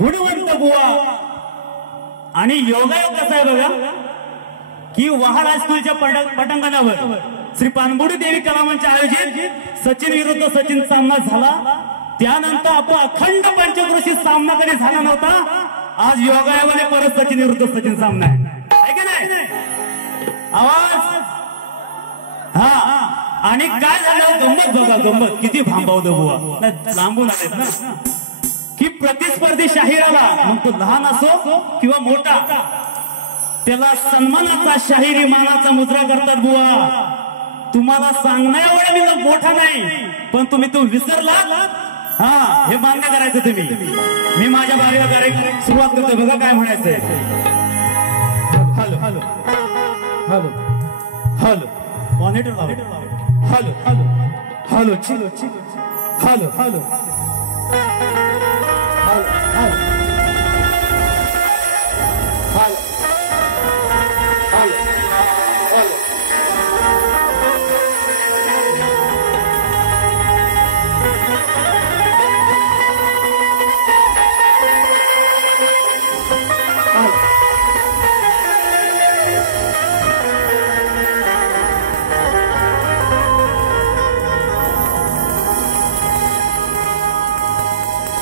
गुणवंत बुवा आणि योगायोग कसा आहे बघा की वहाड हायस्कूलच्या पटांगणावर श्री पानबुडी देवी कलामंच आयोजित सचिन विरुद्ध सचिन सामना झाला। त्यानंतर आपण अखंड पंचक्रोशी सामना कधी झाला नव्हता। आज योगायोगाने परत सचिन विरुद्ध सचिन सामना आहे की नाही? आवाज हा आणि काय झालं गंमत बघा गंमत किती भांबावलं बुवा लांबून आलेत ना की प्रतिस्पर्धी शाहीर आला मग तो लहान असो किंवा मोठा त्याला सन्मानाचा शाहिरी मानाचा मुद्रा करतात बुवा। तुम्हाला सांगण्या एवढा मी मोठा नाही पण तुम्ही तो विसरलात हा हे मान्य करायचं तुम्ही। मी माझ्या बारीला सुरुवात करतो बघा काय म्हणायचंय। Hello hello hello hello monitor लाव हॅलो हॅलो हॅलो चिलो चिलो हॅलो हॅलो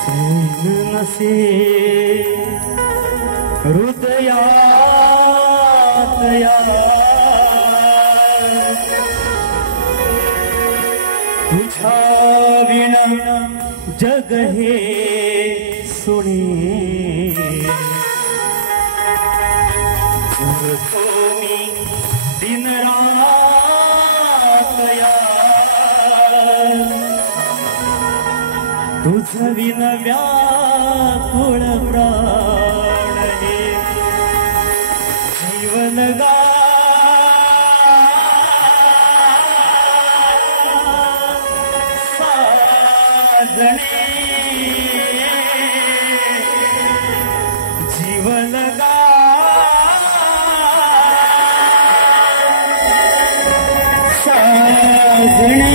नसे हृदयात या तुझ्या विना जग हे सुने झुरतो मी दिन रात या तुझ विन व्याकुळ प्राण हे जीवन गा साजणे जीवन गा साजणे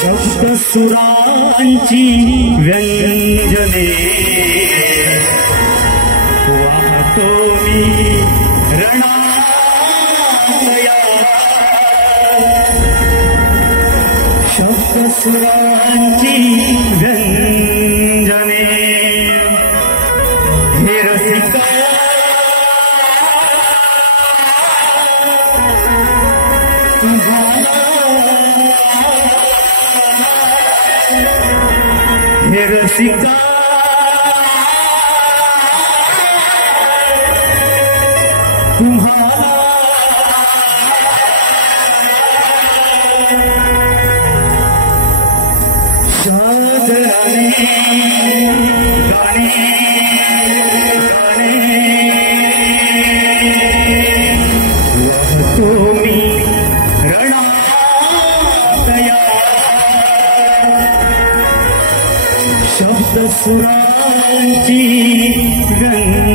शब्द सुरांची व्यंजने वाहतो मी रणातया शब्द सुरांची व्यंजने हे रसिका हे रसिका तुम्हाला साजराने गाणे गाणे वाहतो मी रणातया शब्द सुरांची व्यंजने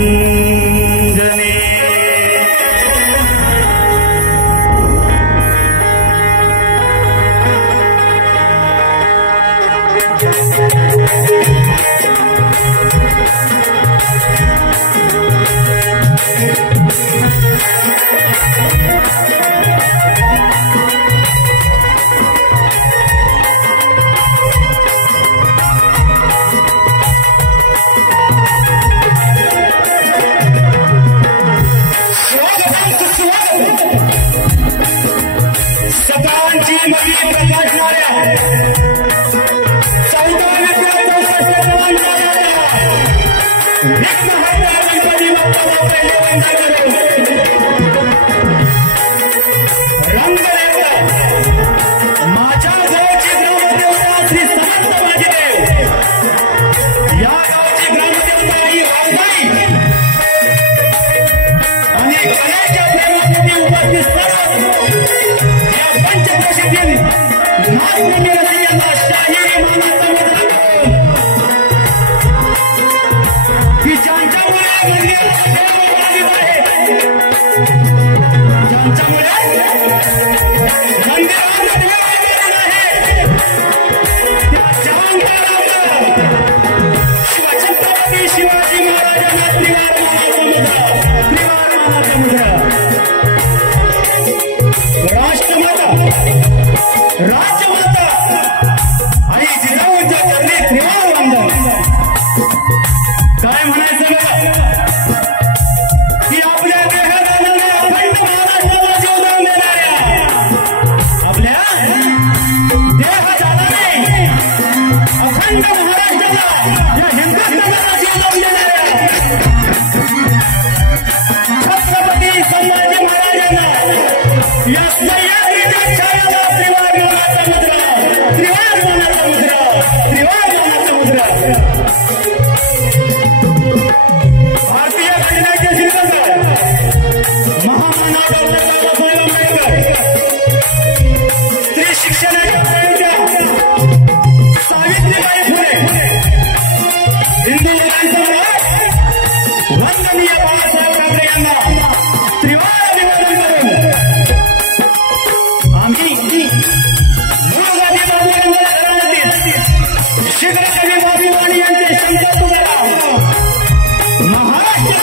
शिखरकवी बाबूवाणी यांचे शंकर तुकाराम महाराष्ट्र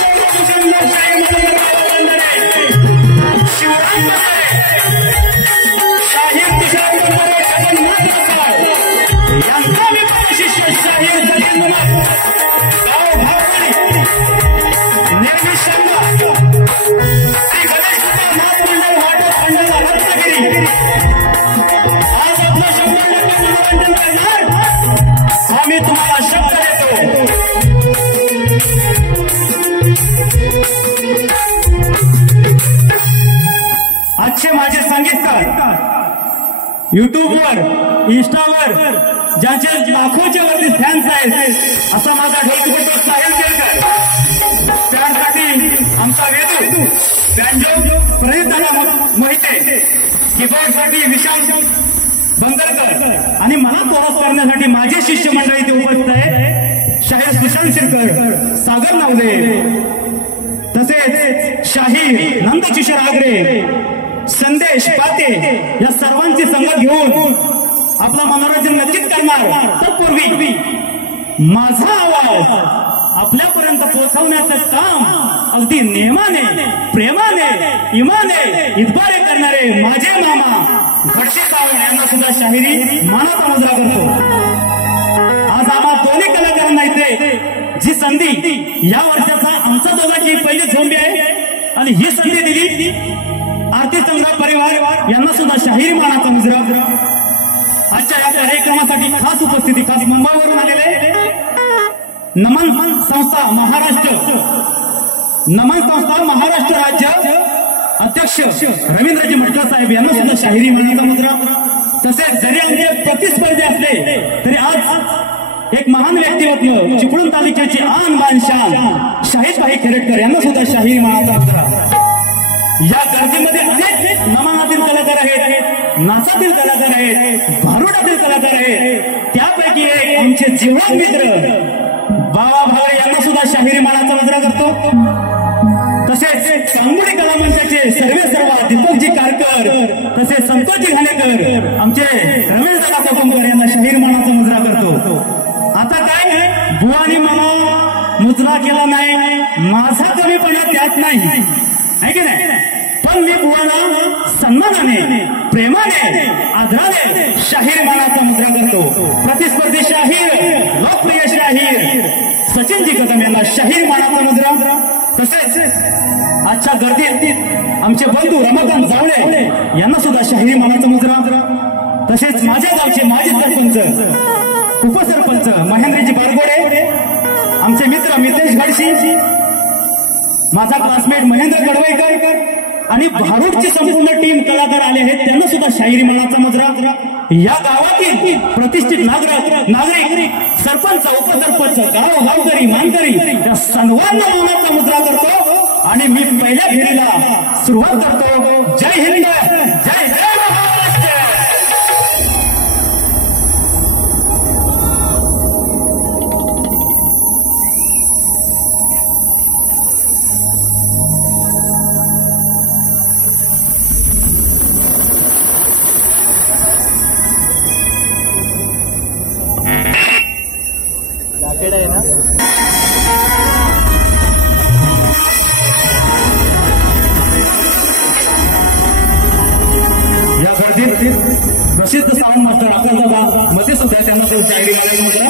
शाहीर किशोर जगन्नाथ यांचा विपुल शिष्य शाहीर जगन्नाथ गाव भावडी निर्मिषंग श्री गणेश महामंडळ वाटर खंडाला रत्नागिरी आज आपलं 100% मनोरंजन करणार आम्ही तुम्हाला शब्द देतो. आजचे माझे संगीतकार युट्यूबवर इंस्टावर ज्यांचे लाखोच्या वरती फॅन्स आहेत असा माझा ढोलकपटू साहिल केळकर, त्यासाठी आमचा वेदू बँजो प्रदीप मोहिते, कीबोर्डसाठी विशाल बंगरकर आणि मला कोरस करण्यासाठी माझे शिष्यमंडळी इथे उपस्थित आहे. शाहीर सुशांत शिरकर, सागर नावदे, तसेच शाहीर नंदकिशोर आगरे, संदेश पाते या सर्वांची संगत घेऊन आपला मनोरंजन नक्कीच करणार. तत्पूर्वी माझा आवाज आपल्यापर्यंत पोहोचवण्याचं काम अगदी नेमाने प्रेमाने इमाने इतबारे करणारे माझे मामा घडशे सावंत यांना सुद्धा शाहिरी मानाचा मुजरा करतो. आज आम्हा दोन्ही कलाकारांना इथे जी संधी या वर्षाचा आमचा दोघांची पहिली झोंबी आहे आणि ही संधी दिली आरती संग्राम परिवार यांना सुद्धा शाहिरी मानाचा मुजरा. आजच्या या कार्यक्रमासाठी खास उपस्थिती खास मुंबईवरून आलेले नमन संस्था महाराष्ट्र राज्य अध्यक्ष रवींद्रजी मटकर साहेब यांना सुद्धा शाहिरी मानाचा मुजरा. तसेच जरी आमचे प्रतिस्पर्धी असले तरी आज एक महान व्यक्तिमत्व चिपळूण तालुक्याचे आन बान शान शाहीदभाई खेरटकर यांना सुद्धा शाहिरी मानाचा मुजरा. या गर्दीमध्ये अनेक नमनातील कलाकार आहेत, नाचातील कलाकार आहेत, भारुडातील कलाकार आहेत. त्यापैकी एक आमचे जीवन मित्र बाबा भावरे यांना सुद्धा शाहिरी मानाचा मुजरा करतो. तसेच कांबोडी कला मंचाचे सर्व दीपकजी कारकर, तसेच संतोषजी घाणेकर, आमचे रमेश दादा कोकणकर यांना शाहिरी मानाचा मुजरा करतो. आता काय बुवानी मामा मुजरा केला नाही, माझा कमीपणा त्यात नाही आहे की नाही, पण मी बुवाला सन्मानाने प्रेमाने आदराने शाहीर मानाचा मुजरा करतो. प्रतिस्पर्धी शाहीर लोकप्रिय शाहीर सचिनजी कदम यांना शाहीर मानाचा मुजरा. तसेच आजच्या गर्दीत आमचे बंधू रमाकांत जावळे यांना सुद्धा शाहीरी मानाचा मुजरा. तसेच माझ्या गावचे माजी सरपंच उपसरपंच महेंद्रजी बारगोडे, आमचे मित्र मितेश घडशी, माझा क्लासमेट महेंद्र कडवईकर आणि भारूडची संपूर्ण टीम कलाकार आले आहेत त्यांना सुद्धा शाहिरी मानाचा मुजरा. या गावातील प्रतिष्ठित नागरिक सरपंच उपसरपंच गावकरी मानकरी या सर्वांना मानाचा मुजरा करतो आणि मी पहिल्या फेरीला सुरुवात करतो. जय हिंद, जय जय महाराष्ट्र. या गर्दीत प्रसिद्ध साऊंड मास्टर अकलदादा मध्ये सुद्धा त्यांना तो शायरी मानायला मुजरा.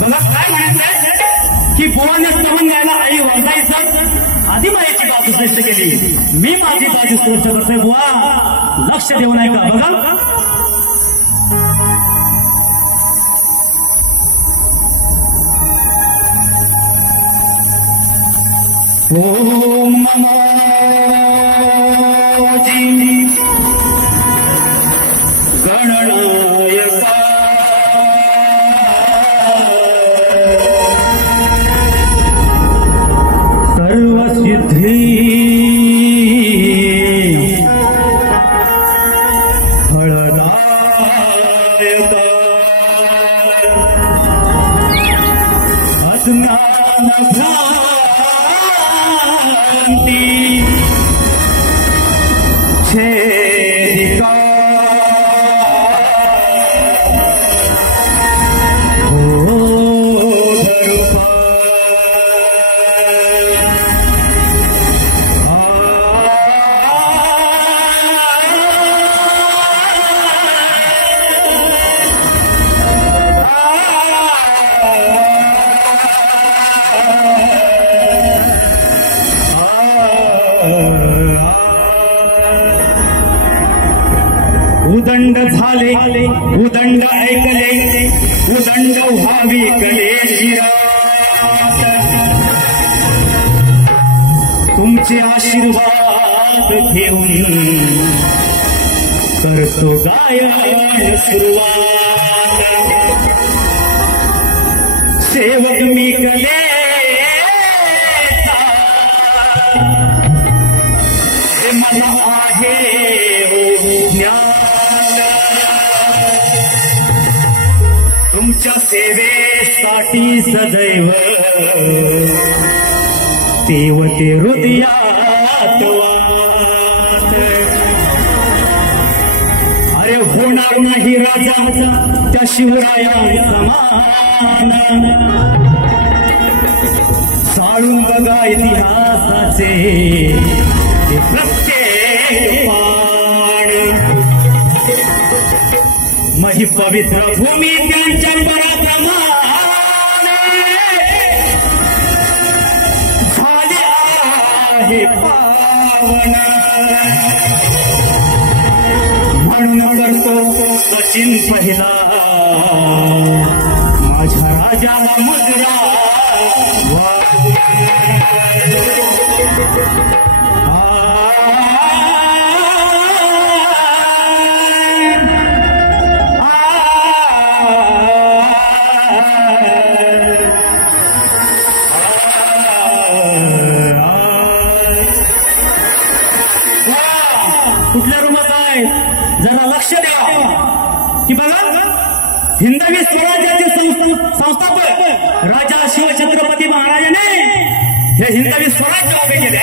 बघा काय म्हणायचं की बुवाने सहन घ्यायला आई वरदायचं आधी मायेची बाजू श्रेष्ठ केली, मी माझी बाजू स्पर्श करतोय. बुवा लक्ष देऊ नये का? बघा ओम नमो गणनायका सर्वसिद्धी फलदायका अज्ञान छेदिका उदंड झाले उदंड ऐकले उदंड व्हावी कलेची रात तुमचे आशीर्वाद घेऊन करतो गायन सुरुवात सेवक मी कलेचा हे मला आहे ज्ञान तुमच्या सेवेसाठी सदैव तेवते हृदयात वात अरे होणार नाही राजा त्या शिवराया समान साळून बघा इतिहासाचे प्रत्येक पान मही पवित्र भूमी त्यांच्या पराक्रमान झाले आहे पावन म्हणून करतो सचिन पहिला माझ्या राजाला मुद्रा कुठल्या रूमात आहे जरा लक्ष द्या की बघा हिंदवी स्वराज्याचे संस्थापक राजा शिवछत्रपती महाराजांनी हे हिंदवी स्वराज्य उभे केले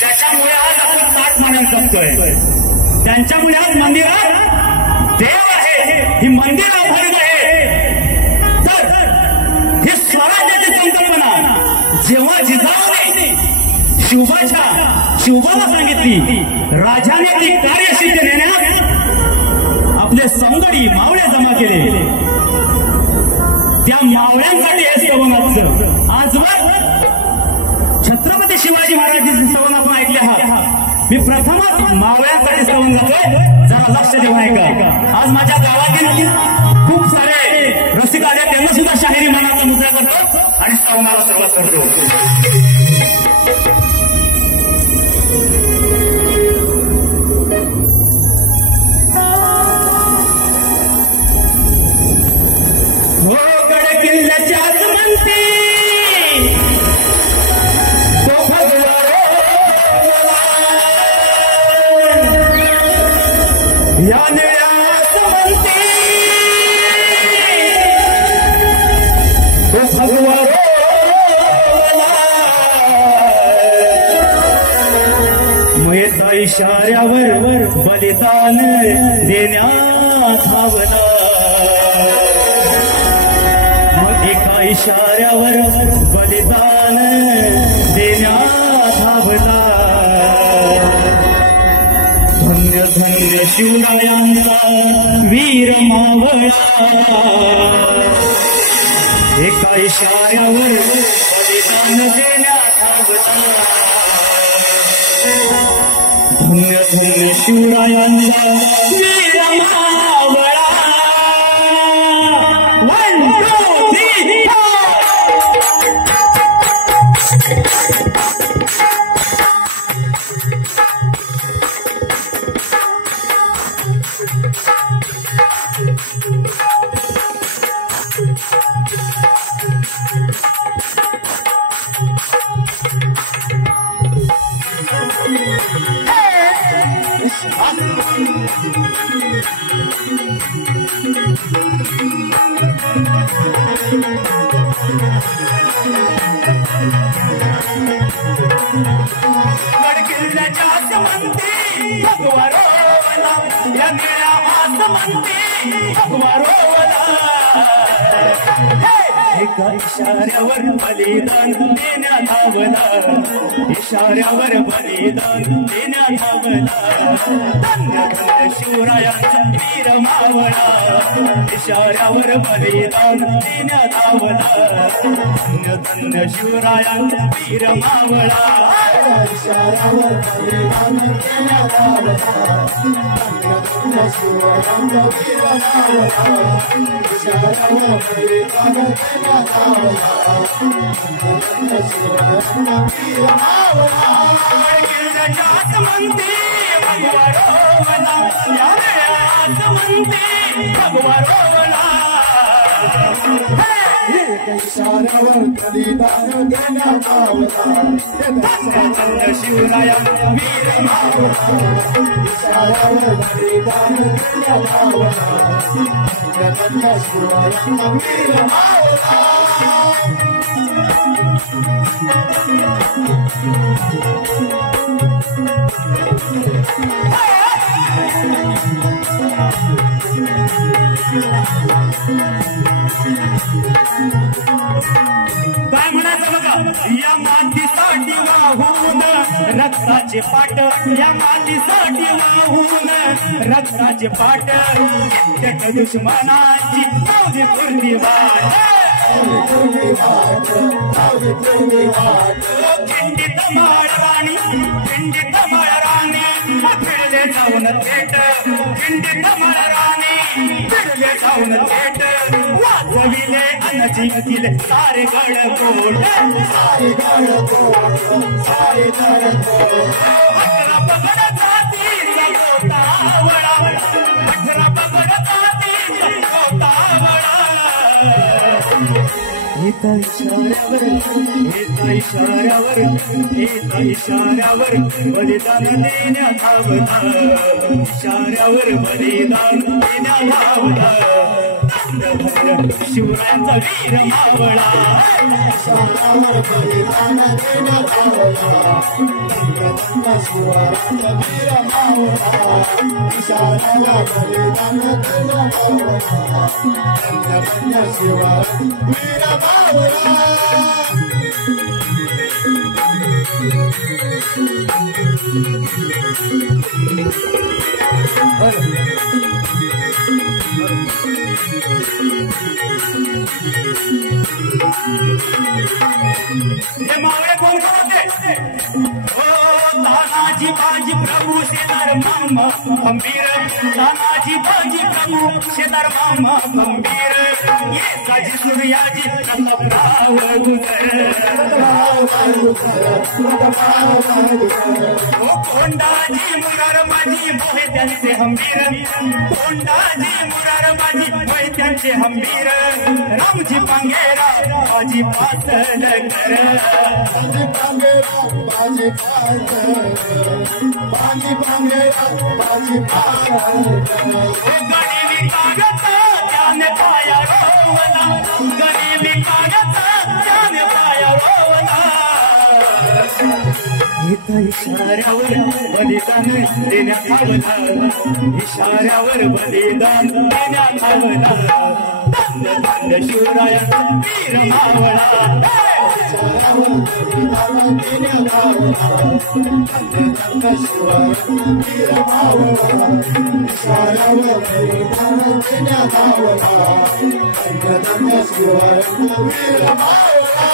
त्याच्यामुळे आज आपण ताट मानून जगतोय त्यांच्यामुळे आज मंदिरात देव आहे ही मंदिर आधारित आहे तर हे स्वराज्याची संकल्पना जेव्हा जिजाऊने शिवबाला सांगितली राजाने ती कार्यसिद्ध नेण्यात आपले संगडी मावळे जमा केले त्या मावळ्यांसाठी हे सवंगाचं आजवर छत्रपती शिवाजी महाराजांचे सवंग आपण ऐकले आहात मी प्रथमच मावळ्यांसाठी सवंग गातोय जरा लक्ष देऊ ऐका आज माझ्या गावातील खूप सारे रसिक आले त्यांना सुद्धा शाहिरी मानाचा मुद्रा करतो आणि सवंगाला सुरुवात करतो या निळ्यास म्हणते तो भगवा मयेचा इशाऱ्यावर बलिदान देण्यात धावला मग एका इशाऱ्यावर बलिदान देण्यात धावला धन्य धन्य शिवरायांचा वीर मावळा एका इशाऱ्यावर बलिदान देण्यात आला धन्य धन्य शिवरायांचा वीर मावळा 1 2 3 एका इशाऱ्यावर बलिदान देण्यात आला इशाऱ्यावर बलिदान देण्यात आला धन्य धन्य शिवरायांचा वीर मावळा इशाऱ्यावर बलिदान देण्यात आला धन्य धन्य शिवरायांचा वीर मावळा इशाऱ्यावर बलिदान देण्यात आवला शिवरायांचा वीर मावला इशाऱ्यावर बलिदान देण्यात आवला शिवरायांचा वीर मावला म्हणते भगवारोवला म्हणते भगवारोवला इशाऱ्यावर बलिदान देण्यात आवला शिवरायांचा वीर मावला इशाऱ्यावर बलिदान देण्यात आवला शिवरायांचा वीर मावला काय म्हणायचं बघा या मातीसाठी वाहून रक्ताचे पाट या मातीसाठी वाहून रक्ताचे पाट त्या दुश्मनाची फौजी पूर्णी वाट खिंडीत माळराणी खिंडीत माळराणी फिरले जाऊन थेट खिंडीत माळराणी फिरले जाऊन थेट वाजविले अन जिंकिले सारे गडकोट सारे गडकोट सारे गडकोट 18 पगड जातीचा गोतावळा 18 पगड जातीचा गोतावळा एका इशाऱ्यावर बलिदान देण्यात आवला इशाऱ्यावर बलिदान देण्यात आवला शिवरायांचा वीर मावळा इशाऱ्यावर बलिदान देण्यात आवला शिवरायांचा वीर मावला इशाऱ्याला बलिदान देण्यात आवला शिवरायांचा वीर मावला हे मावळे कोण होते तानाजी बाजी प्रभू शेदार मामा गंभीर तानाजी बाजी प्रभू शेदार मामा गंभीर ये साजी सूर्याजी प्रतापराव गुजर कोंडाजी मुरार माझी मोहे त्यांचे हंबीर कोंडाजी मुरार माझी मोहे त्यांचे हंबीर रामजी पांगेरा माझी पासल कर बाजी पांगेरा बाजी पांगेरा बाजी गरीबी कागचा त्याने पाया रोवला गरीबी कागचा त्याने पाया रोवला इशाऱ्यावर बलिदान देण्यात आवला इशाऱ्यावर बलिदान देण्यात आवला धन्य शिवरायांचा वीर मावळा बलिदान देण्यात आवला शिवरायांचा वीर मावला इशाऱ्यावर बलिदान देण्यात आवला शिवरायांचा वीर मावला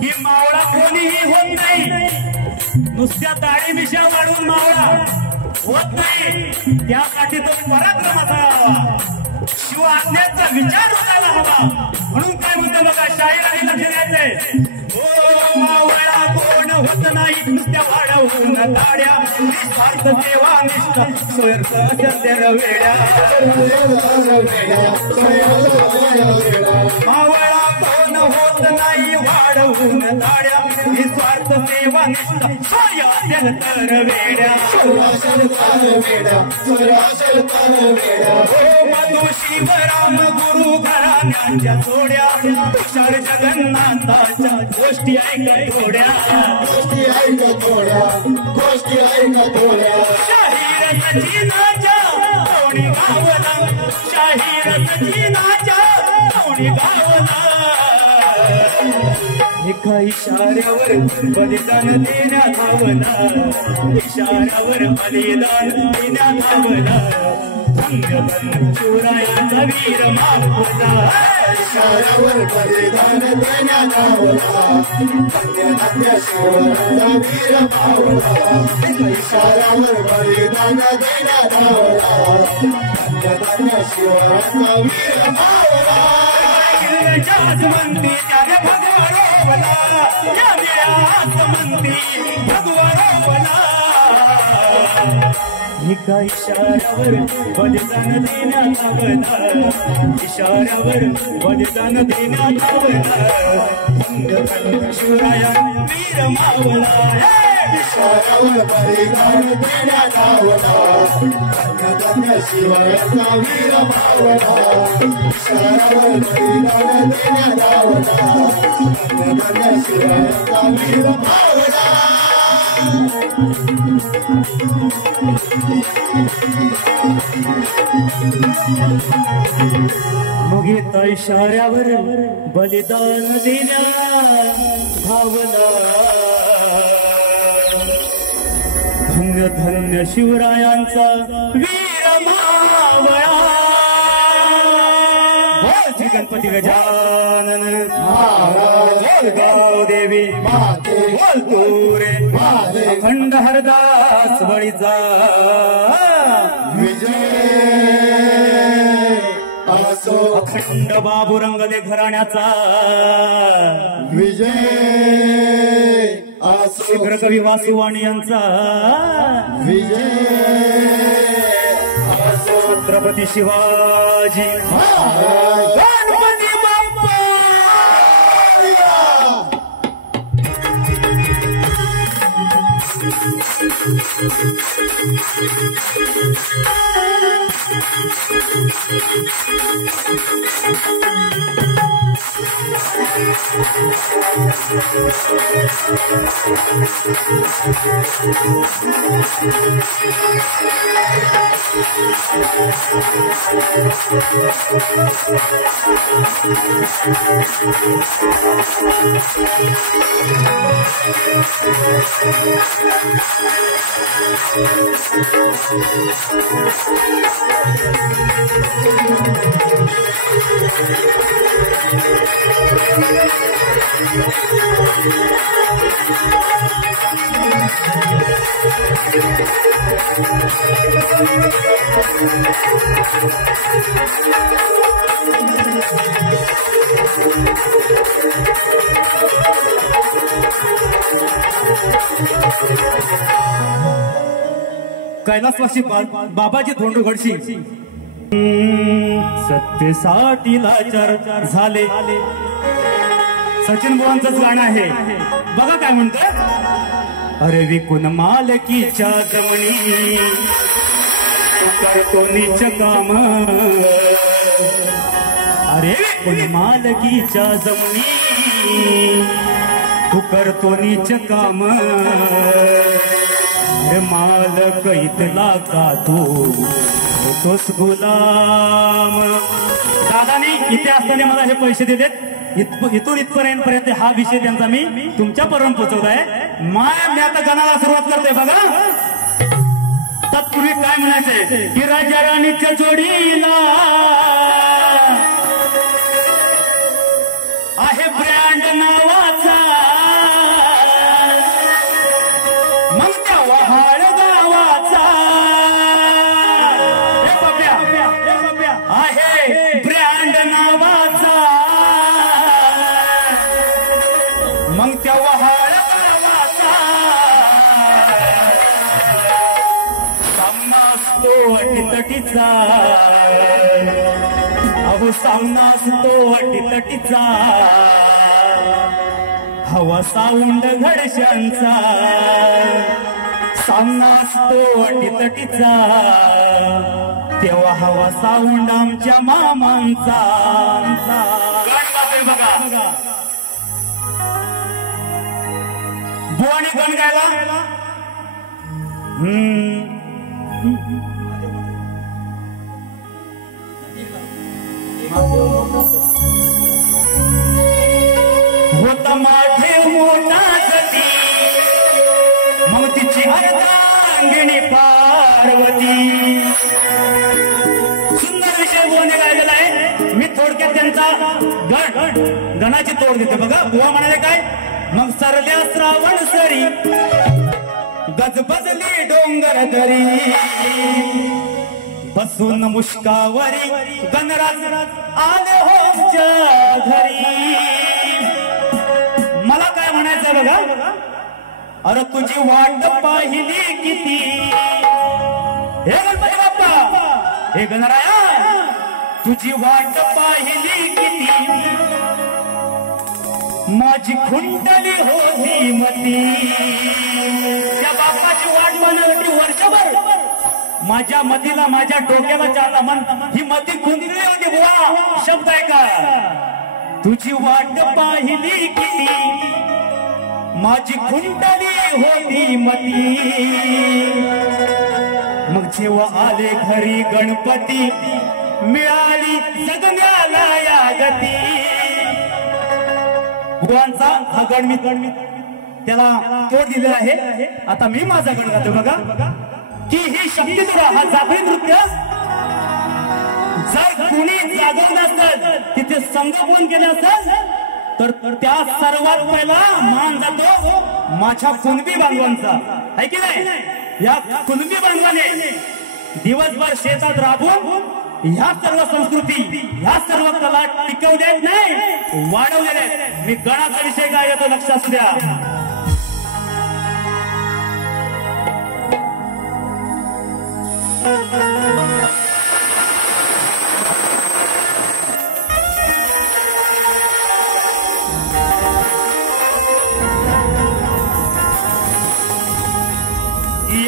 ही मावळा कोणीही होत नाही नुसत्या दाढी मिशा वाढून मावळा होत नाही त्यासाठी तो पराक्रम असावा शिव आज्ञेचा विचार व्हायला हवा म्हणून काय म्हणतो बघा शाहीराने लक्ष द्यायचंय ओ मावळा कोण होत नाही नुसत्या वाढवून दाड्या निस्वार्थ सेवा निष्ठ स्वर्ग सत्यर वेड्या मावळा कोण होत नाही वाढवून दाड्या निस्वार्थ सेवा निष्ठ सोया तर वेड्या मधु शिवराम गुरु घराण्यांच्या जोड्या तुषार जगन्नाथाच्या गोष्टी ऐकत थोड्या शाहीर सचिनाच्या कोणी गावला शाहीर सचिनाच्या कोणी गावला एक एका इशाऱ्यावर बलिदान देण्यात आवला, इशाऱ्यावर बलिदान देण्यात आवला. धन्य शिवरायांचा वीर मावला, इशाऱ्यावर बलिदान देण्यात आवला. धन्य शिवरायांचा वीर मावला. इशाऱ्यावर बलिदान देण्यात आवला. धन्य शिवरायांचा वीर मावला. आसमंती त्याने भगवानोवला, या वीरा आसमंती भगवानोवला. एका इशाऱ्यावर बलिदान देण्यात आवला, इशाऱ्यावर बलिदान देण्यात आवला. धन्य शिवराया वीर मावला, इशाऱ्यावर बलिदान देण्यात आवला. धन्य शिवरायांचा वीर मावला. इशाऱ्यावर बलिदान देण्यात आवला. धन्य शिवरायांचा वीर मावला. मग येता इशाऱ्यावर बलिदान देण्यात धावला. धन्य धन्य शिवरायांचा वीर मावळा. बोल श्री गणपती गजानन बोल गाव देवी बोल तू रे अखंड हरदास बळीचा विजय असो. अखंड बाबू रंगले घराण्याचा विजय असो. शीघ्र कवी वासुवाणी यांचा विजय असो. छत्रपती शिवाजी गणपती बाप्पा. कैलासवासी बाबाजी धोंडू घडशी सत्तेसाठी लाचार झाले. सचिन बुवांचंच गाणं आहे बघा काय म्हणतं. अरे विकून मालकीच्या जमनी तू करतो नीच काम. अरे विकून मालकीच्या जमनी तू करतो नीच काम. मालक इथला का तू होतोस गुलाम. दादाने इथे असताना मला हे पैसे देतात. इथून इथपर्यंत हा विषय त्यांचा मी तुमच्यापर्यंत पोहोचवलाय. मी आता गाण्याला सुरुवात करते बघा. तत्पूर्वी काय म्हणायचंय की राजा राणीच्या जोडीला आहे ब्रँड नावाचा. मग त्या वहाळ गावाचा आहे ब्रँड नावाचा. मग त्या वहाळ गावाचा सामना असतो अटीतटीचा. अहो सामना असतो अटीतटीचा. हवा साऊंड घडशांचा. सामना असतो अटीतटीचा. तेव्हा हवा साऊंड आमच्या मामांचा. बघा बुवाने गण गायला. होता माझे मोठा सती मग तिची अर्धांगिणी पार्वती. सुंदर विषय बोलणे लागलेला आहे. मी थोडक्यात त्यांचा गणाची तोड देते बघा. बुवा म्हणाले काय, मग सरल्या श्रावण सरी गजबजली डोंगर दरी बसून मुष्कावरी गणराज आले होच्या घरी. मला काय म्हणायचं बघा, अरे तुझी वाट पाहिली किती हे गणपती बाप्पा, हे गणराया तुझी वाट पाहिली किती माझी खुंटली होती मती. त्या बाप्पाची वाट पाहण्यासाठी वर्षभर माझ्या मतीला माझ्या डोक्याला चालला मन ही मती खुंटली होती बुवा. शब्द आहे का, तुझी वाट पाहिली किती माझी खुंटली होती मती. मग जेव्हा आले घरी गणपती मिळाली जगण्याला या गती. भगवानचा हा गणमित त्याला तोड दिलेला आहे. आता मी माझा गण गातो बघा, की ही शक्तीसुरा हा जागृत नृत्य जर कुणी जागवलं असत तिथे संगोपन केलं असत तर त्या सर्वात पहिला मान जातो माझ्या कुणबी बांधवांचा, आहे की नाही. या कुणबी बांधवाने दिवसभर शेतात राबून ह्या सर्व संस्कृती ह्या सर्व कला टिकवल्या नाही वाढवलेल्या. मी गणाचा विषय काय येतो लक्षात द्या.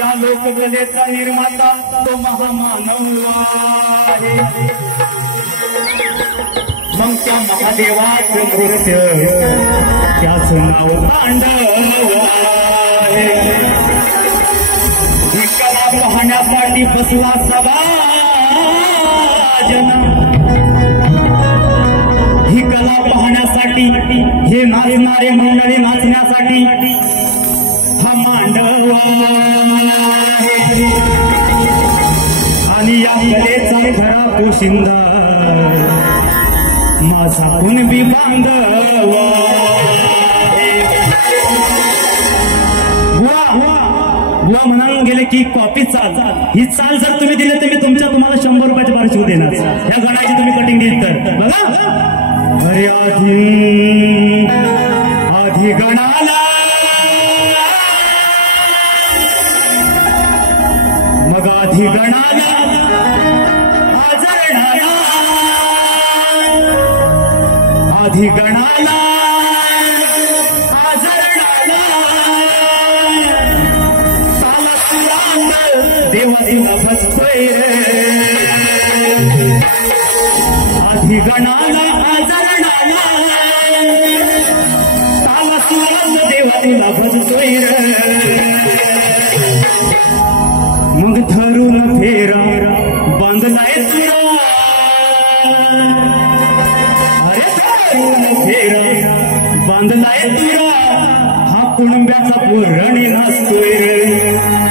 या लोककलेचा निर्माता तो महामानव आहे. मग त्या महादेवाचं नृत्य त्याचं नाव तांडव आहे. ही कला पाहण्यासाठी बसला सभाजना. ही कला पाहण्यासाठी हे नाचणारे मंडळी नाचण्यासाठी हा मांडव आणि या कलेचा खरा पोशिंदा माझा कुणबी बांधव. बुवा म्हणायला गेले की कॉपी चाल, ही चाल जर तुम्ही दिली तर मी तुम्हाला 100 रुपयाची पारितोषिक देणार. या गणाची तुम्ही कटिंग दिली तर बघा. अरे आधी गणाला मग आधी गणाला आजरणाला आधी गणाला आजरणाला साला सुरांग देवाला भसतोय रे. आधी गणाला आजरणाला साला सुरांग देवाला भसतोय रे. मग धरून फेरा बांधलाय तुरा, अरे धरून फेरा बांधलाय तुरा हा कुणब्याचा पुरणी नाचतोय रे.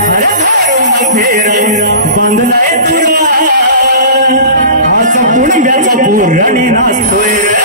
अरे धरून फेरा बांधलाय तुरा हा कुणब्याचा पुरणी नाचतोय रे.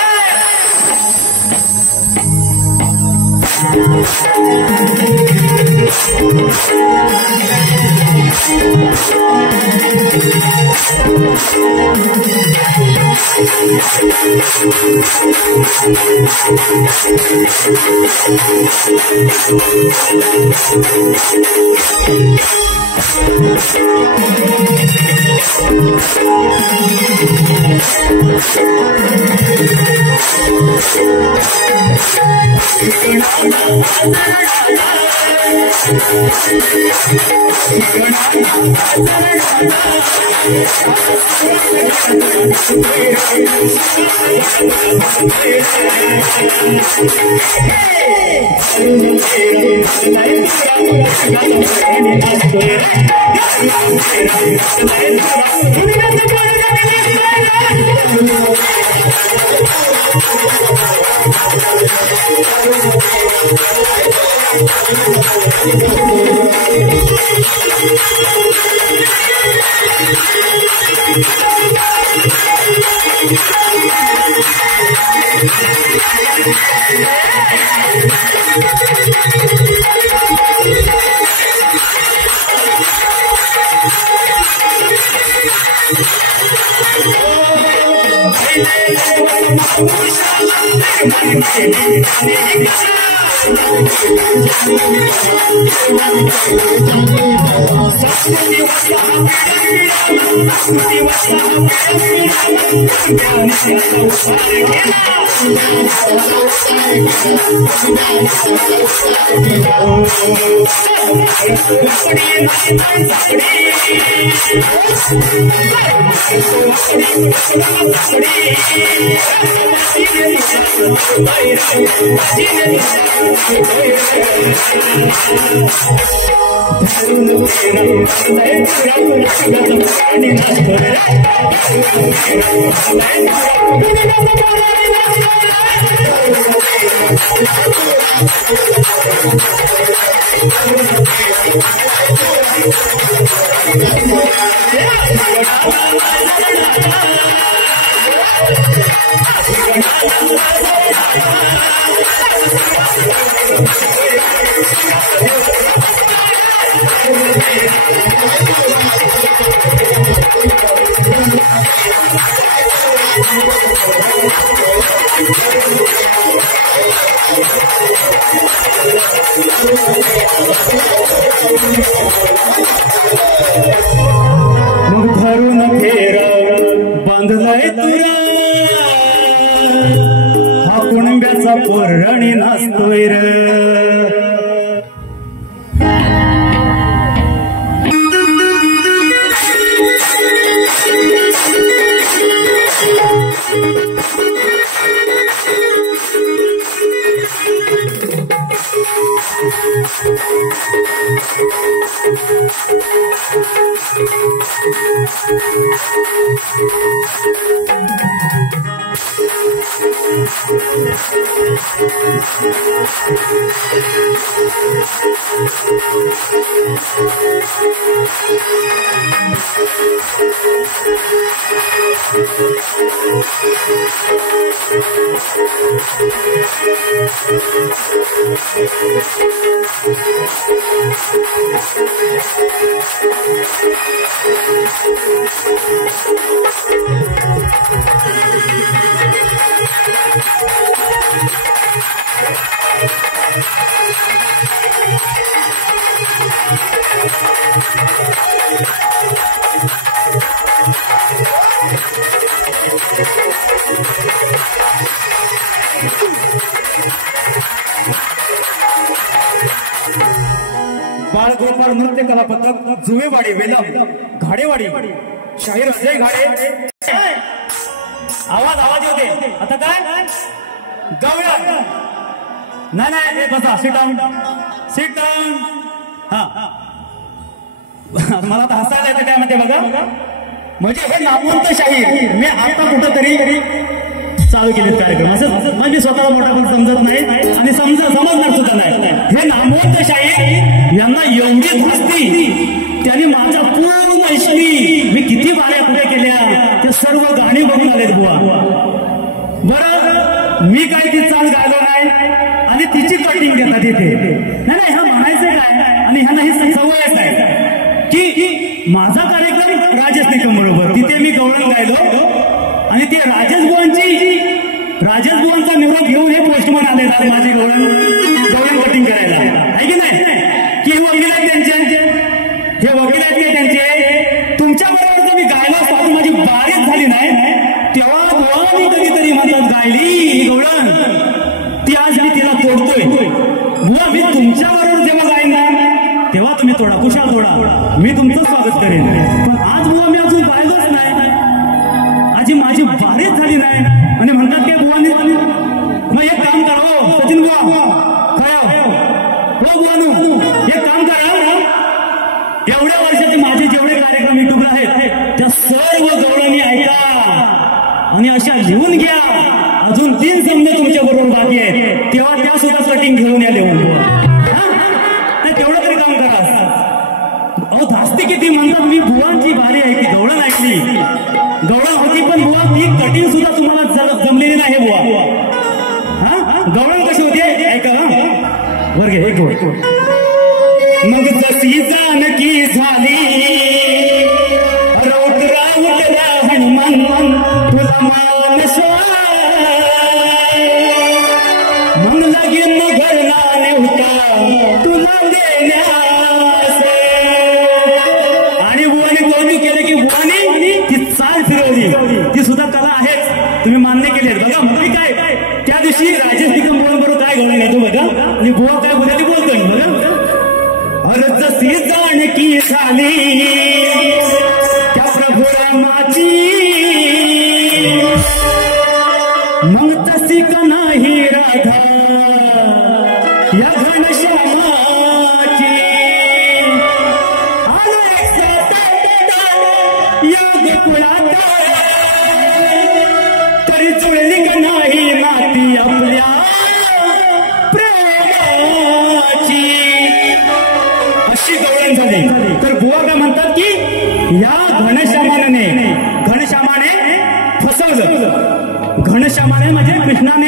मग धरून फेर बांधलाय तुरा हा कुणब्याचा पोरणी नाचतोय र बाळगोपाळ नृत्य कला पथक जुवेवाडी वेलम घाडेवाडी शाहीर अजय घाडे आवाज येते आता काय गाऊया नाही बसा सीट डाऊन हा मला आता हसायला येतं काय म्हणते बघा म्हणजे हे नामवंत शाहीर मी आता कुठंतरी चालू केले कार्यक्रम असं म्हणजे स्वतःला मोठा पण समजत नाही आणि समजणार सुद्धा नाही हे नामवंत शाहीर यांना एवढी धास्ती त्यांनी माझ्या पूर्ण वैष्णी मी किती बाऱ्या पुढे केल्या ते सर्व गाणी बघून आलेत बुवा बरं मी काय ती चाल गायलो नाही आणि तिची कटिंग घेतात तिथे नाही ह्या म्हणायचं काय आणि ह्यांना ही सवयच आहे की माझा कार्यक्रम राजेश निकम बरोबर तिथे मी गवळण गायलो आणि ते राजेश बुवांचा निरोप घेऊन हे पोस्टमन आले माझी गवळण कटिंग करायला आहे की नाही की हे वकील आहेत त्यांचे तुमच्या बरोबर मी गायला असतो माझी बारीक झाली नाही तेव्हा बुवा मी कधीतरी म्हणतात गायली ही गवळण ती आज मी तिला तोडतोय बुवा मी तुमच्या बरोबर जेव्हा गाईन ना तेव्हा तुम्ही तोडा कुशाल तोडा मी तुमचं स्वागत करेन पण आज बुवा मी अजून गायलोच नाही आजी माझी बारीक झाली नाही आणि म्हणतात की बुवानी मग एक काम करा सचिन बुवा काय हो बुवानू एक काम करा एवढ्या वर्षाचे माझे जेवढे कार्यक्रम युट्यूबला आहेत त्या सर्व गवळणी ऐका आणि अशा लिहून घ्या अजून 3 समजे तुमच्या बरोबर बाकी आहेत तेव्हा त्या सुद्धा कटिंग घेऊन या लिहून तेवढं तरी काम करा धास्ती किती म्हणतात मी बुवांची बारी ऐकली गवळण ऐकली गवळण होती पण बुवा ती कटिंग सुद्धा तुम्हाला जमलेली नाही बुवा. हा गवळण कशी होती ऐका वर घे एक मग जशी जानकी झाली रौद्रा उठला हनुमान तुला मानस मग लगीन घरला नेवता तुला देण्यास. आणि बुवाने कौतुक केलं की बुवाने ती चाल फिरवली ती सुद्धा कला आहेच तुम्ही मान्य केली. बघा मी काय त्या दिवशी राजेश निकम बरोबर काय घडून येतो बघा आणि बुवा काय बोलते ती बोलतोय बघा. अरे जशी जानकी झाली त्या प्रभू रामाची मग तशी का नाही राधा या घनश्यामाची. या गोकुळात तरी जुळली का नाही नाती आपल्या प्रेमाची. अशी गवळण झाली. तर बुवा काय म्हणतात की या घनश्यामाने फसवलं. घनश्यामाने म्हणजे कृष्णाने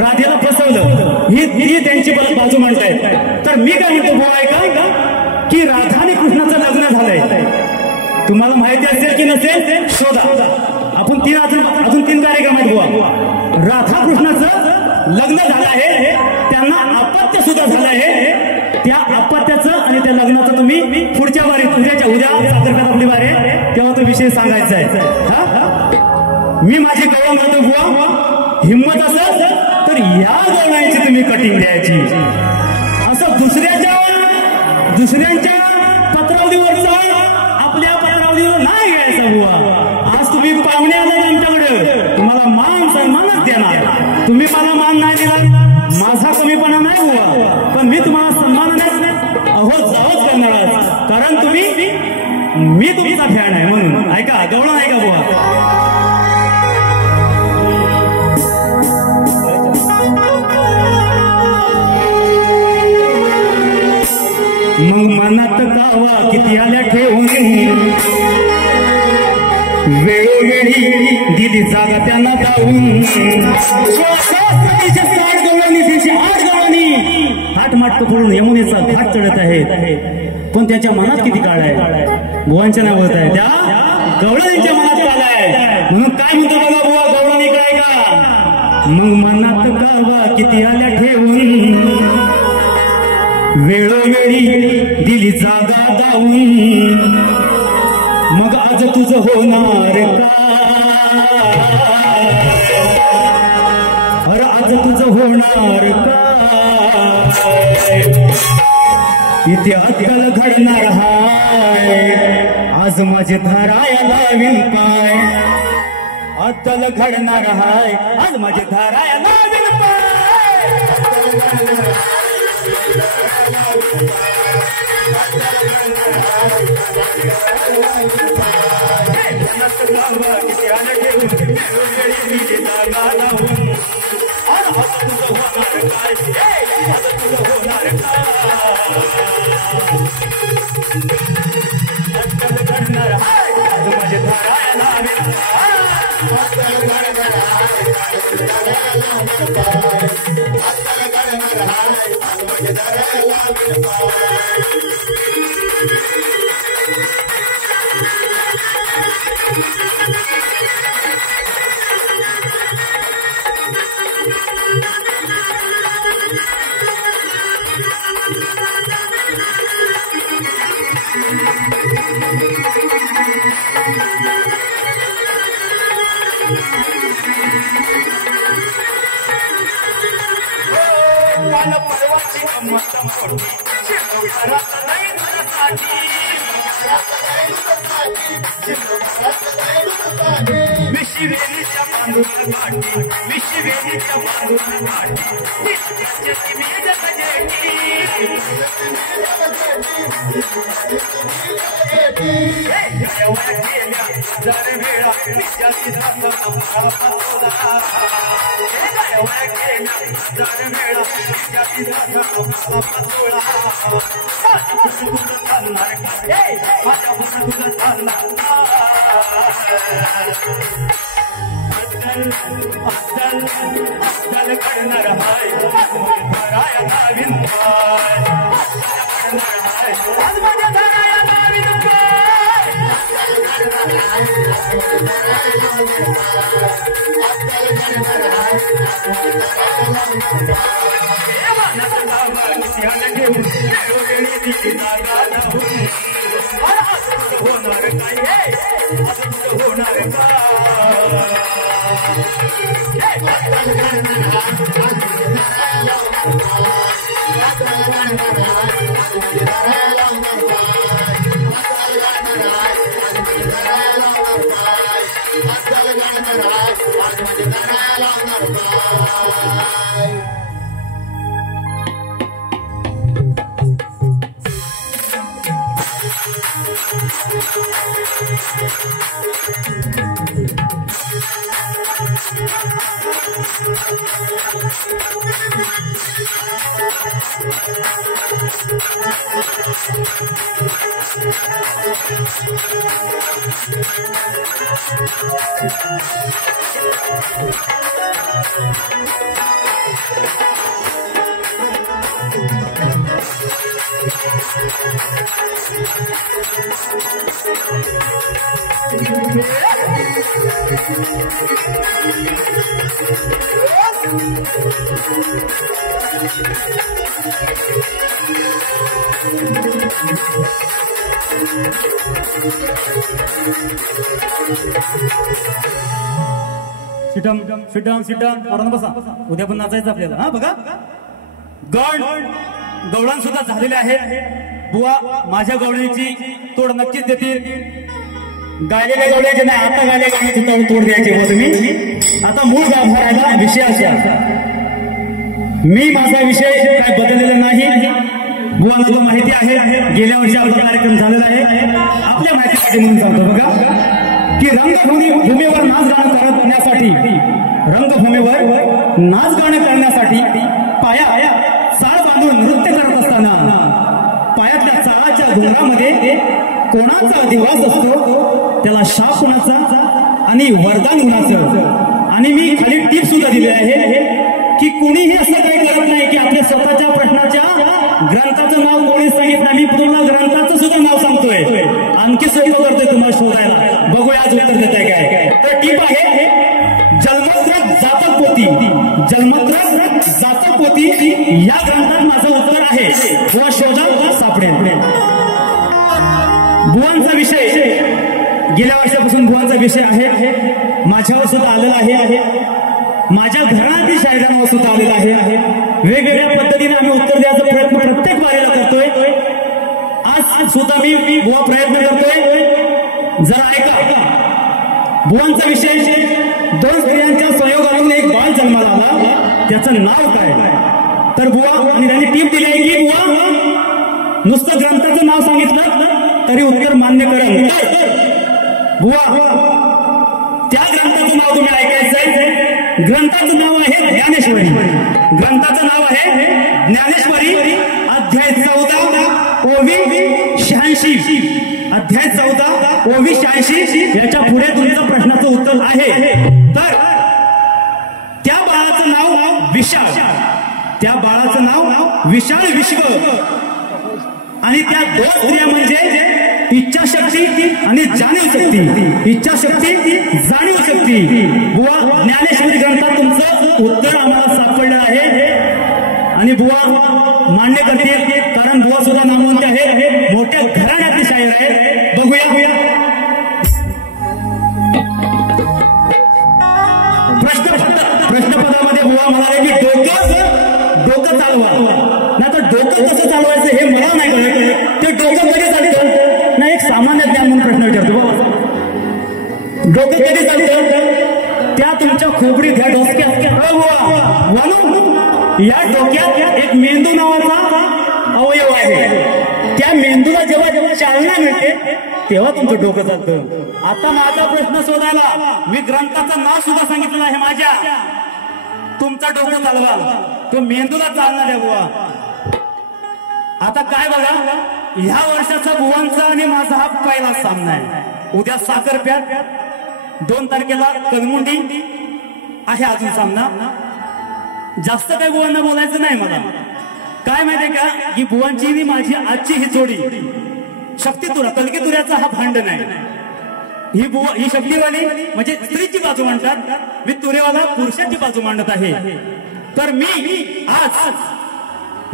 राधेला फसवलं ही त्यांची बाजू म्हणतायत. तर मी काय म्हणतो बुवा ऐका की राधा आणि कृष्णाचं लग्न झालंय. तुम्हाला माहिती असेल की नसेल शोधा. आपण अजून तीन कार्यक्रम आहेत बुवा. राधा कृष्णाचं लग्न झालं आहे त्यांना अपत्य सुद्धा झालं आहे. त्या अपत्याचं आणि त्या लग्नाचं तुम्ही पुढच्या वारी उद्या सादर करा आपली वारी तेव्हा तो विषय सांगायचा आहे. मी माझी गवळण करतो बुवा. हिंमत असेल तर या गवळणाची तुम्ही कटिंग द्यायची. असं दुसऱ्यांच्या पत्रावलीवरचा आपल्या पत्रावलीवर नाही घ्यायचा बुवा. आज तुम्ही पाहुणे आले आमच्याकडे तुम्हाला मान सन्मानच देणार. तुम्ही मला मान नाही दिला माझा कमीपणा नाही बुवा. पण मी तुम्हाला सन्मानानेच जावंच करणार कारण मी तुमचा फॅन आहे म्हणून. ऐका गवळण ऐका बुवा. मग मनात कावा किती आल्या ठेवून वेळोवेळी दिली जागा त्यांना धावून. 8 गवळणी हाट माट पडून यमुनेचा घाट चढत आहेत. पण त्याच्या मनात किती काळ आहे बुवांच्या नाव होत आहे त्या गवळणींच्या मनात काळ आहे. म्हणून काय म्हणतो बघा बुवा गवळणी काय का. मग मनात कावा किती आल्या ठेवून वेळोवेळी दिली जागा धावून. मग आज तुझं होणार का अरे आज तुझं होणार का. इथे अद्याल घडणार हाय आज माझे धराया लावीन पाय. अद्याल घडणार हाय आज माझे धराया लावीन पाय. अफजल करणार हाय धराया नाविन पाय आज माझ्या धराया नाविन पाय होणार काय होणार सिटम वरून बसा. उद्या पण नाचायचं आपल्याला. हा बघा गवळण सुद्धा झालेले आहे. बुवा माझ्या गवळणीची तोड नक्कीच देतील. गायलेल्या गवळ्याचे नाही, आता गायलेल्या गवळ्याची तोड द्यायची हो तुम्ही. आता मूळ गाभरायला विषय असा, मी माझा विषय काय बदललेला नाही. बुवाला तो माहिती आहे. गेल्या वर्षी आपला कार्यक्रम झालेला आहे. आपल्या माहितीसाठी म्हणून सांगतो बघा की रंगभूमीवर नाच गाणं करण्यासाठी पाया चाळ बांधून नृत्य करत असताना पायातल्या चाळाच्या घुंगरामध्ये कोणाचा दिवस असतो, त्याला शाप कोणाचा आणि वरदान कोणाचं. आणि मी खाली टीप सुद्धा दिली आहे की कोणीही असं काही करत नाही की आपल्या स्वतःच्या प्रश्नाच्या ग्रंथाचं नाव कोणी सांगितलं. मी पूर्ण ग्रंथाचं सुद्धा नाव सांगतोय. आणखी सोपं करतोय तुम्हाला शोधायला. बघूया आज उत्तर देत आहे काय. तर टीप आहे जन्मत्रक जातक पोती या ग्रंथात माझं उत्तर आहे. बुवा शोधा सापडेल. बुवांचा विषय गेल्या वर्षापासून बुवांचा विषय आहे. माझ्यावर सुद्धा आलेला आहे. माझ्या घरातील शाहिरांवर सुद्धा आलेला आहे. वेगवेगळ्या पद्धतीने आम्ही उत्तर द्यायचा प्रयत्न प्रत्येक वारीला करतोय. आज सुद्धा मी बुवा प्रयत्न करतोय. जरा ऐका. बुवांचा विषय 2 स्त्रियांच्या संयोगातून एक बाळ जन्माला आला. त्याचं नाव काय. तर बुवा आणि त्यांनी टीप दिली आहे की बुवा नुसतं ग्रंथाचं नाव सांगितलं तरी उत्तर मान्य करेल. बुवा त्या ग्रंथाचं नाव तुम्ही ऐकायचंय. ग्रंथाचं नाव आहे ज्ञानेश्वरी. ग्रंथाचं नाव आहे ज्ञानेश्वरी. अध्याय 14 ओवी 86. अध्याय 14 ओवी 86 याच्या पुढे तुमचं प्रश्नाचं उत्तर आहे. तर त्या बाळाचं नाव विशाल. त्या बाळाचं नाव विशाल विश्व. आणि त्या 2 स्त्रिया म्हणजे इच्छाशक्ती आणि जाणीव शक्ती. इच्छाशक्ती जाणीव शक्ती. बुवा ज्ञानेश्वरी ग्रंथात तुमचं उत्तर आम्हाला सापडलं आहे. आणि बुवा मान्य करतील कारण बुवा सुद्धा नामवंत आहे. मोठ्या घराण्यातली शायर आहे. बघूया प्रश्नपदामध्ये बुवा म्हणाले की डोकं चालवा. नाही तर डोकं कसं चालवायचं हे मला नाही कळत. ते डोकं कधी चालतं नाही. एक सामान्य ज्ञान म्हणून प्रश्न विचारतो. डोकं कधी चालतं. त्या तुमच्या खोपडीत ह्या डोक्यात या डोक्यात एक मेंदू नावाचा अवयव आहे. त्या मेंदूला जेव्हा चालना मिळते तेव्हा तुमचं डोकं चालतं. आता माझा प्रश्न शोधायला मी ग्रंथाचं नाव सुद्धा सांगितलेलं आहे माझ्या. तुमचं डोकं चालवा. तो मेंदूला चालणार आहे बुवा. आता काय बघा ह्या वर्षाचा बुवांचा आणि माझा हा पहिला सामना आहे. उद्या साखरप्यात 2 तारखेला कलमुंडी आहे अजून सामना. जास्त काही बुवांना बोलायचं नाही मला. काय माहितीये का ही बुवांची आणि माझी आजची ही जोडी शक्तितुरा कलगीतुऱ्याचा हा भांड नाही. ही बुवा ही शक्तीवाली म्हणजे स्त्रीची बाजू मांडतात, मी तुरेवाला पुरुषाची बाजू मांडत आहे. तर मी आज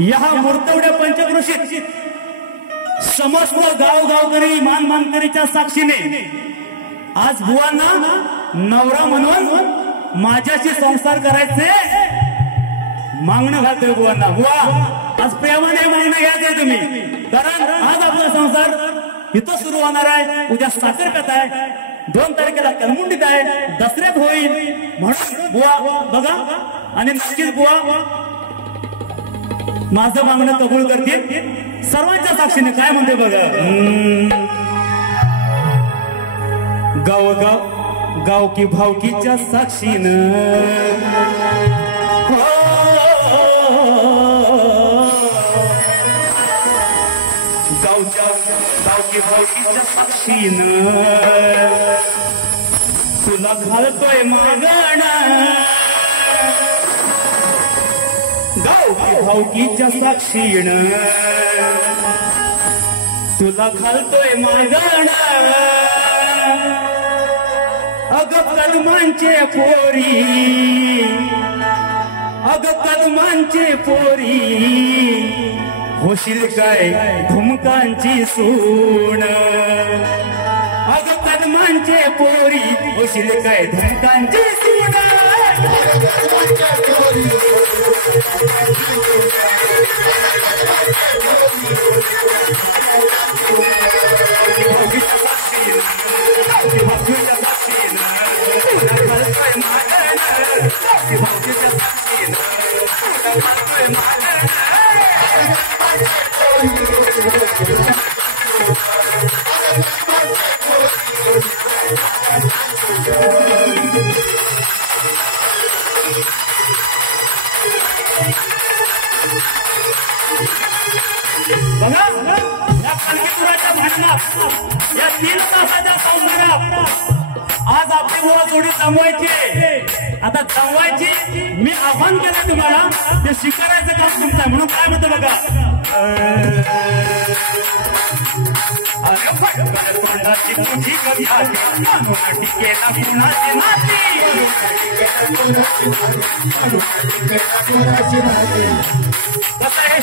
या मूर्तवड्या पंचक्रोशीत समस्त गावगावकरी मानमानकरीच्या साक्षीने आज बुवांना नवरा म्हणून माझ्याशी संसार करायचे मागणं घालतोय बुवांना. बुवा आज प्रेमाने मागणं घ्यायचंय तुम्ही, कारण आज आपला संसार इथं सुरू होणार आहे. उद्या साखरपेट आहे, 2 तारखेला कलमुंडीत आहे, दसऱ्यात होईल. म्हणून बुवा बघा आणि नक्कीच बुवा माझं मागणं कबूल करतील सर्वांच्या साक्षीने. काय म्हणते बघा. गाव की भावकीच्या साक्षीनं गावकी भावकीच्या साक्षीनं तुला घालतोय मागणं. गावकी भावकीच्या साक्षीनं तुला घालतोय मागणं. अगं कदमांचे पोरी, अगं कदमांचे पोरी, होशील काय धुमकांची सून. अगं कदमांचे पोरी, होशील काय धुमकांची सून. बघा या कलगीतुऱ्याच्या भांडणात, या 3 तासाच्या संसारात आज आपली बुवा जोडी जमवायची. आता जमवायची मी आव्हान केलं तुम्हाला, ते स्वीकारायचं काम तुमचं आहे. म्हणून काय म्हणतो बघा. तुझी कधी टिकेला कुणाची नाती. कसं आहे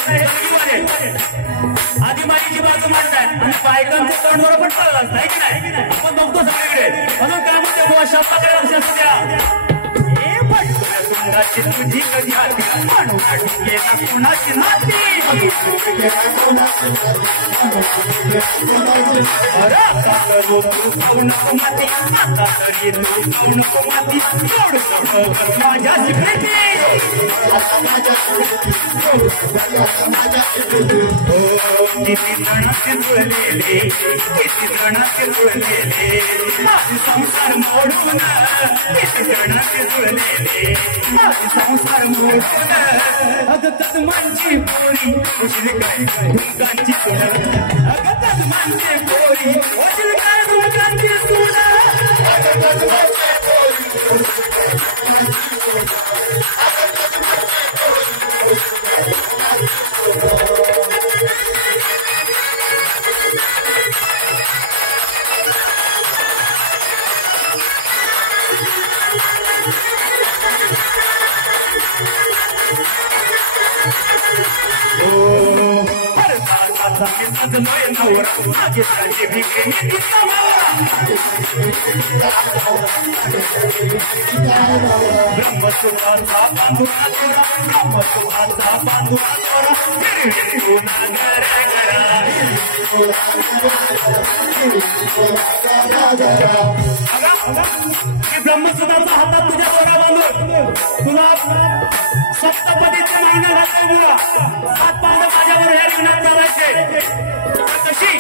आधी माईची बाजू मांडताय आणि बायकांचं तोंडवर पण पडलं नाही की नाही. आपण बघतो सगळीकडे. म्हणून काय म्हणते बुवा शब्दाकडे लक्ष असू द्या. तुझी कधी आधी म्हणून टिकेला कुणाची नाती. माझ्या शिकण्याची किती जणांचे जुळलेले, किती जणांचे जुळलेले माझे संसार मोडून, किती जणांचे जुळलेले माझे संसार मोडून. अगं कदमांची पोरी, होशील काय धुमकांची सून. अगं कदमांची पोरी, होशील काय धुमकांची सून. ब्रह्मसुखाचा बांधुरा ब्रह्मसुखाचा हातात तुझ्या दोरा बांधून तुला सप्तपदीचे महिना घातले मुला. 7 पांडव माझ्यावर हे रिंगणात करायचे. कशी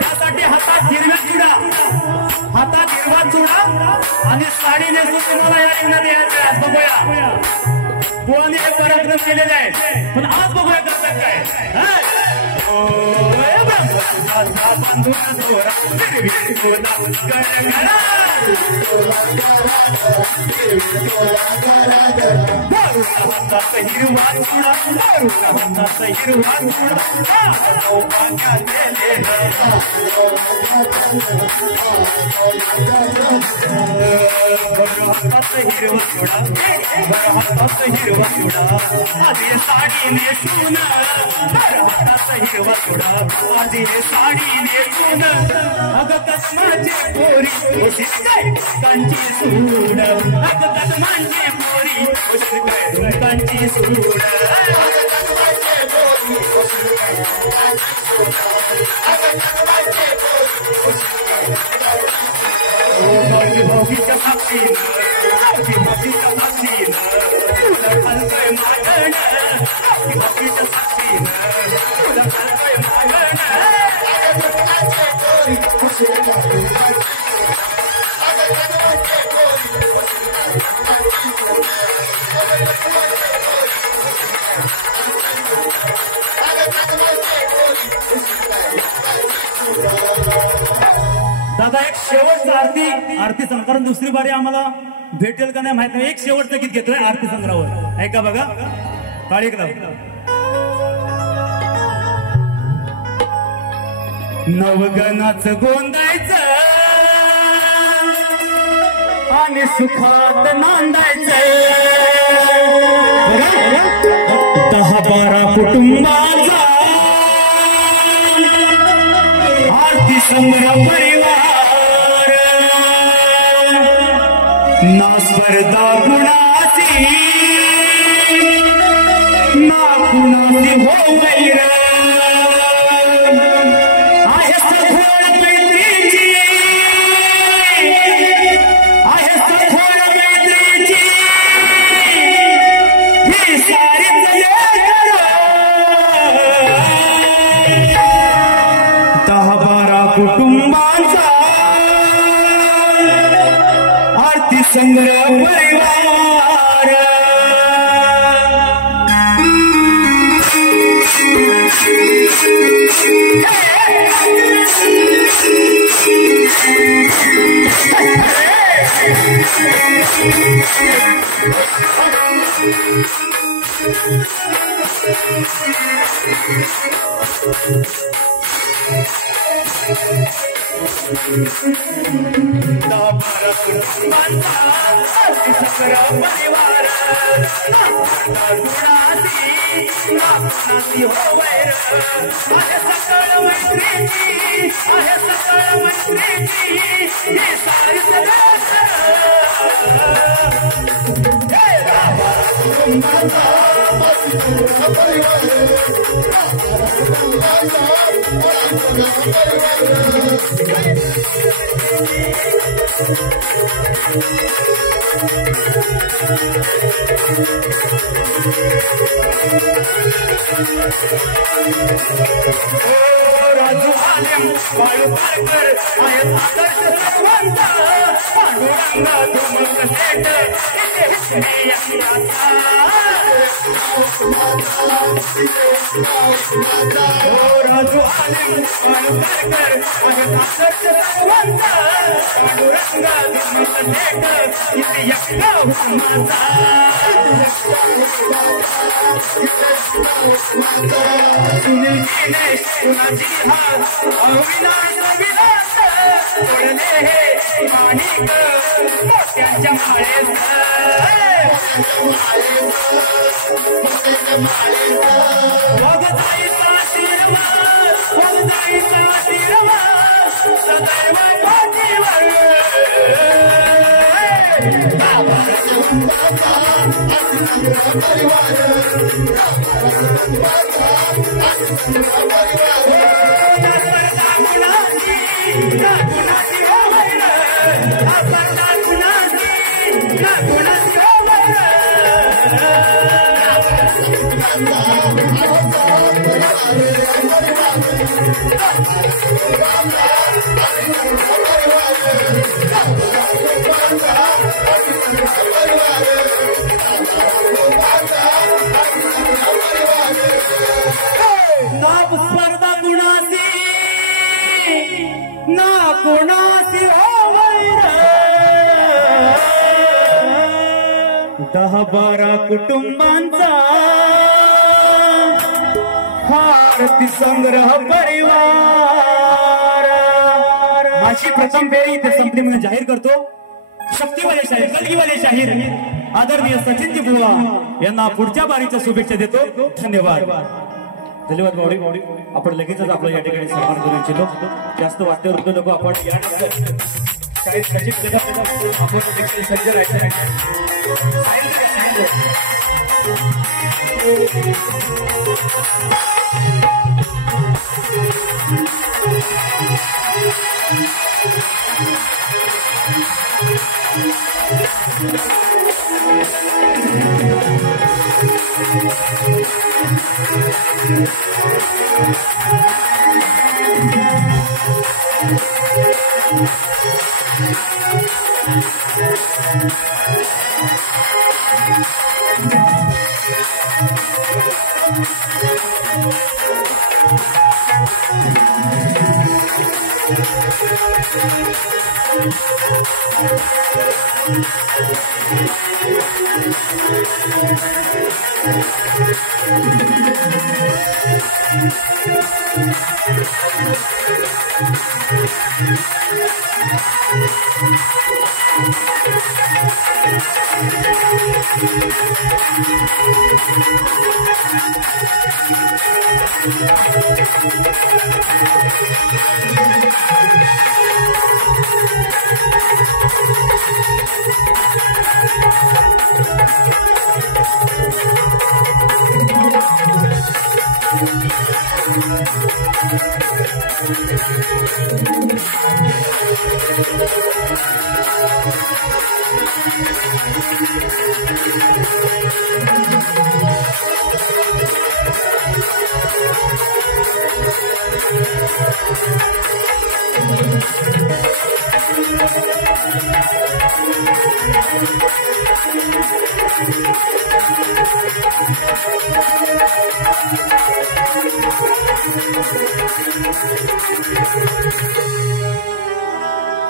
त्यासाठी हातात हिरव्या चुडा, हातात हिरवा चुडा आणि साडी नेसून तुम्हाला या रिंगणात यायचं आहे. बघूया बुवाने हे पराक्रम केलेले आहे, पण आज बघूया करतात काय. ब्रह्मसुखाचा बांधून दोरा विठोला गणगणा हातात हिरवा चुडा हातात हिरवा चुडा सौभाग्या गेलेला हातात हिरवा चुडा हातात हिरवा चुडा आधी साडी नेसून हातात हिरवा चुडा आधी साडी नेसून अगं कसमाची पोरी कांची सूड अगं कसमाची पोरी कांची सूड भोगीच्या साक्षीन भोगीच्या साक्षीन तुला खालतोय मागण भोगीच्या साक्षीन तुला खालतोय मागण दादा एक शेवटचं आरती संकलन दुसरी बारी आम्हाला भेटेल का नाही माहित नाही एक शेवटचं गीत घेतोय आरती संग्रहावर ऐका बघा काळी लाव नवगणाचं गोंदायचं आणि सुखात नांदायचं 10-12 कुटुंबाचा आरती संग्रह परिवार ना स्पर्धा कुणाची ना कुणाची हो वैर आहे सखोल मैत्रीची आहे सखोल मैत्रीची ही सारी 10-12 कुटुंबांचा आरती संग्रह परिवार राजू आलेम बाळू पारकर आहेत आदर्श सर्वांचा पांडुरंगा धुमक सेट राजू आलेम बाळू पारकर आहेत आदर्श सर्वांचा पांडुरंगा धुमक सेट इथे एकटा माझा सुनील दिनेश कुणाची हात अविनाश विलास पडले हे माणिक मोत्यांच्या माळेत भगताईचा आशीर्वाद भगताईचा आशीर्वाद सदैव पाठीवर स्पर्धा गुणाची ना कोण 10-12 कुटुंबांचा आरती संग्रह परिवार माझी प्रथम फेरी इथे संपली म्हणून जाहीर करतो. शक्तीवाले शाहीर कलगीवाले शाहीर आदरणीय सचिनजी बुवा यांना पुढच्या बारीच्या शुभेच्छा देतो. धन्यवाद. धन्यवाद भावडी. आपण लगेचच आपलं या ठिकाणी सन्मान करू इच्छितो. जास्त वाटते वृद्ध लोक आपण या शाहीर सचिन आपण देखील सज्ज राहायचं.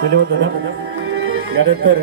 धन्यवाद दादा. यानंतर